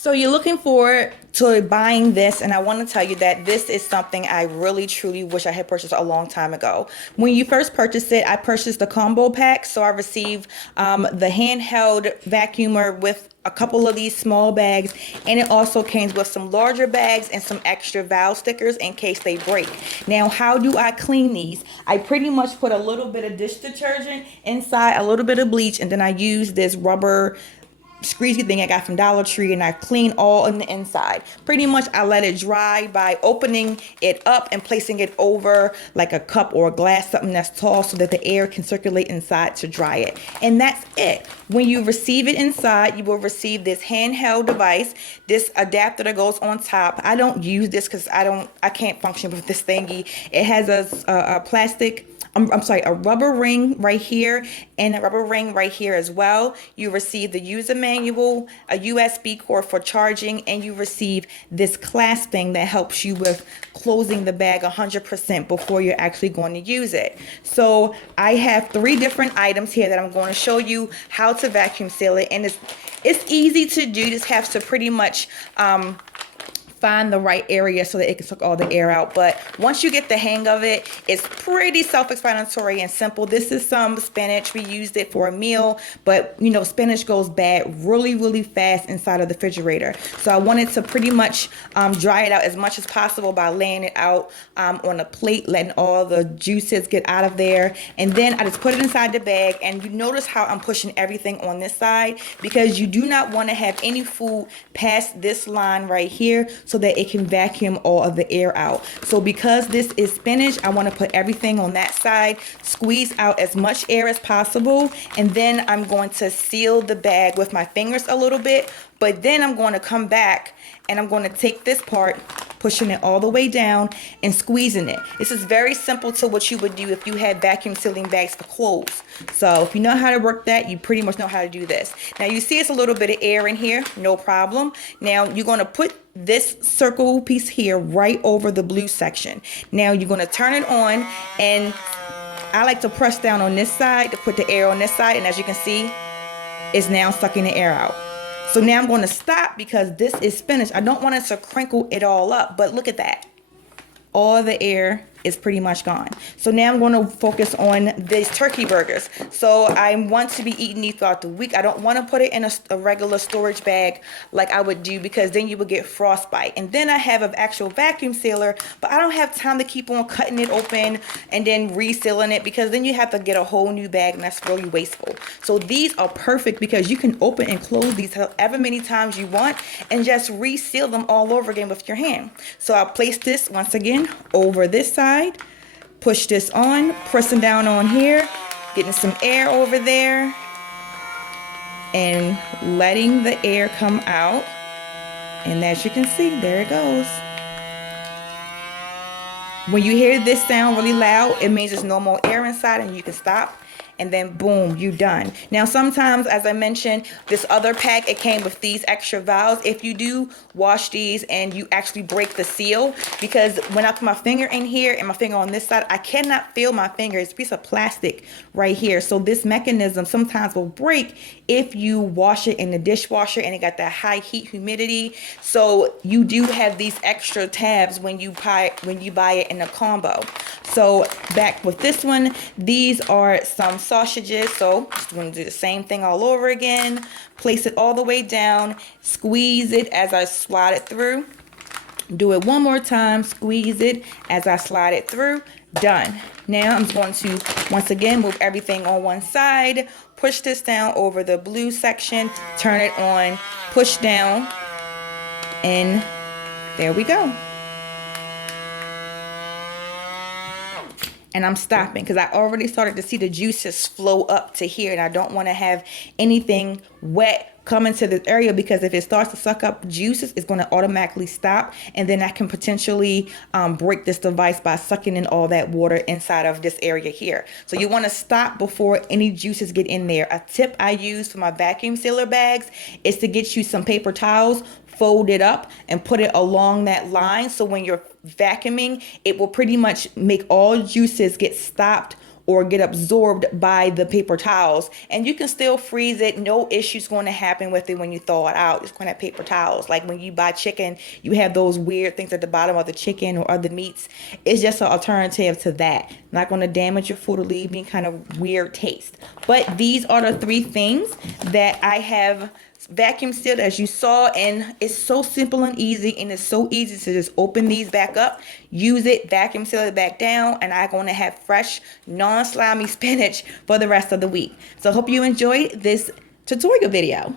So you're looking forward to buying this, and I want to tell you that this is something I really truly wish I had purchased a long time ago. When you first purchased it, I purchased the combo pack, so I received the handheld vacuumer with a couple of these small bags, and it also came with some larger bags and some extra valve stickers in case they break. Now, how do I clean these? I pretty much put a little bit of dish detergent inside, a little bit of bleach, and then I use this rubber squeezy thing I got from Dollar Tree, and I clean all in the inside. Pretty much I let it dry by opening it up and placing it over like a cup or a glass, something that's tall, so that the air can circulate inside to dry it. And that's it. When you receive it inside, you will receive this handheld device, this adapter that goes on top. I don't use this because I can't function with this thingy. It has a plastic, I'm sorry, a rubber ring right here and a rubber ring right here as well. You receive the user manual, a USB cord for charging, and you receive this clasping that helps you with closing the bag 100% before you're actually going to use it. So I have 3 different items here that I'm going to show you how to vacuum seal it, and it's easy to do. You just have to pretty much find the right area so that it can suck all the air out. But once you get the hang of it, it's pretty self-explanatory and simple. This is some spinach. We used it for a meal, but you know, spinach goes bad really, really fast inside of the refrigerator. So I wanted to pretty much dry it out as much as possible by laying it out on a plate, letting all the juices get out of there. And then I just put it inside the bag, and you notice how I'm pushing everything on this side, because you do not want to have any food past this line right here, so that it can vacuum all of the air out. So because this is spinach, I want to put everything on that side, squeeze out as much air as possible, and then I'm going to seal the bag with my fingers a little bit. But then I'm going to come back and I'm going to take this part, pushing it all the way down and squeezing it. This is very simple to what you would do if you had vacuum sealing bags for clothes. So if you know how to work that, you pretty much know how to do this. Now you see it's a little bit of air in here, no problem. Now you're going to put this circle piece here right over the blue section. Now you're going to turn it on, and I like to press down on this side to put the air on this side, and as you can see, it's now sucking the air out. So now I'm going to stop because this is spinach. I don't want it to crinkle it all up, but look at that. All the air is pretty much gone. So now I'm going to focus on these turkey burgers. So I want to be eating these throughout the week. I don't want to put it in a regular storage bag like I would do, because then you would get frostbite. And then I have an actual vacuum sealer, but I don't have time to keep on cutting it open and then resealing it, because then you have to get a whole new bag, and that's really wasteful. So these are perfect because you can open and close these however many times you want and just reseal them all over again with your hand. So I'll place this once again over this side. Push this on, pressing down on here, getting some air over there, and letting the air come out. And as you can see, there it goes. When you hear this sound really loud, it means there's no more air inside, and you can stop. And then boom, you're done. Now sometimes, as I mentioned, this other pack, it came with these extra valves. If you do wash these and you actually break the seal, because when I put my finger in here and my finger on this side, I cannot feel my finger. It's a piece of plastic right here. So this mechanism sometimes will break if you wash it in the dishwasher and it got that high heat humidity. So you do have these extra tabs when you buy it in a combo. So back with this one, these are some sausages. So just going to do the same thing all over again. Place it all the way down, squeeze it as I slide it through. Do it one more time, squeeze it as I slide it through. Done. Now I'm going to once again move everything on one side, push this down over the blue section, turn it on, push down, and there we go. And I'm stopping because I already started to see the juices flow up to here, and I don't want to have anything wet come into this area, because if it starts to suck up juices, it's going to automatically stop, and then I can potentially break this device by sucking in all that water inside of this area here. So you want to stop before any juices get in there. A tip I use for my vacuum sealer bags is to get you some paper towels, fold it up and put it along that line, so when you're vacuuming, it will pretty much make all juices get stopped or get absorbed by the paper towels. And you can still freeze it. No issue's going to happen with it when you thaw it out. It's going to have paper towels. Like when you buy chicken, you have those weird things at the bottom of the chicken or other meats. It's just an alternative to that. Not going to damage your food or leave any kind of weird taste. But these are the 3 things that I have vacuum sealed, as you saw, and it's so simple and easy, and it's so easy to just open these back up, use it, vacuum seal it back down, and I'm going to have fresh, non-slimy spinach for the rest of the week. So I hope you enjoyed this tutorial video.